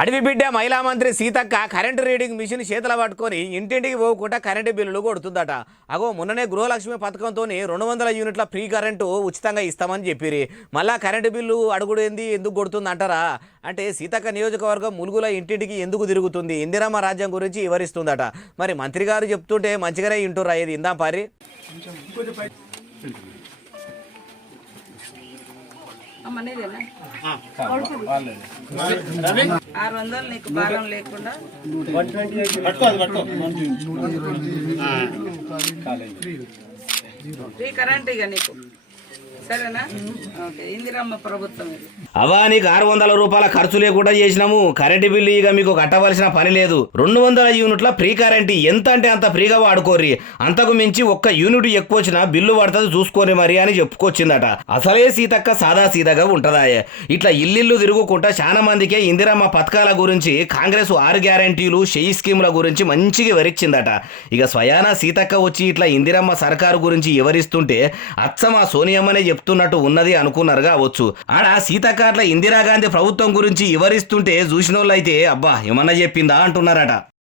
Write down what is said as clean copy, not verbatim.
అడవి బిడ్డ మహిళా మంత్రి సీతక్క కరెంటు రీడింగ్ మిషన్ చేతుల పట్టుకొని ఇంటింటికి పోకుండా కరెంటు బిల్లులు కొడుతుందట. అగో మొన్ననే గృహలక్ష్మి పథకంతో 200 యూనిట్ల ఫ్రీ కరెంటు ఉచితంగా ఇస్తామని చెప్పిరి. మళ్ళా కరెంటు బిల్లు అడుగుడేంది ఎందుకు కొడుతుంది అంటారా? అంటే సీతక్క నియోజకవర్గం ములుగుల ఇంటింటికి ఎందుకు తిరుగుతుంది, ఇందిరమ్మ రాజ్యం గురించి వివరిస్తుందట. మరి మంత్రి గారు చెప్తుంటే మంచిగానే ఇంటురా, ఇది ఇందాం పారి. అమ్మనేదేనా 600 నీకు భాగం లేకుండా ఫ్రీ కరెంట్ ఇక నీకు సరేనా? ఓకే, ఇందిరమ్మ ప్రభుత్వం ఇది. అవా నీకు 600 రూపాయల ఖర్చు లేకుండా చేసినాము. కరెంటు బిల్లు ఇక మీకు కట్టవలసిన పని లేదు. 200 యూనిట్ల ఫ్రీ కరెంట్ ఎంత అంటే అంత ఫ్రీగా వాడుకోర్రి. అంతకు మించి ఒక్క యూనిట్ ఎక్కువ వచ్చినా బిల్లు పడుతుంది చూసుకోరి మరి అని చెప్పుకొచ్చిందట. అసలే సీతక్క సాదా సీదాగా ఉంటదాయే. ఇట్లా ఇల్లు తిరుగుకుంటా చాలా మందికే ఇందిరమ్మ పథకాల గురించి, కాంగ్రెస్ 6 గ్యారంటీలు, షెయి స్కీముల గురించి మంచిగా వివరించిందట. ఇక స్వయానా సీతక్క వచ్చి ఇట్లా ఇందిరమ్మ సర్కారు గురించి వివరిస్తుంటే అచ్చమా సోనియమ్మనే చెప్తున్నట్టు ఉన్నది అనుకున్నారు కావచ్చు. ఆడ సీతక్క అట్లా ఇందిరాగాంధీ ప్రభుత్వం గురించి వివరిస్తుంటే చూసినోళ్ళైతే అబ్బా ఏమన్నా చెప్పిందా అంటున్నారట.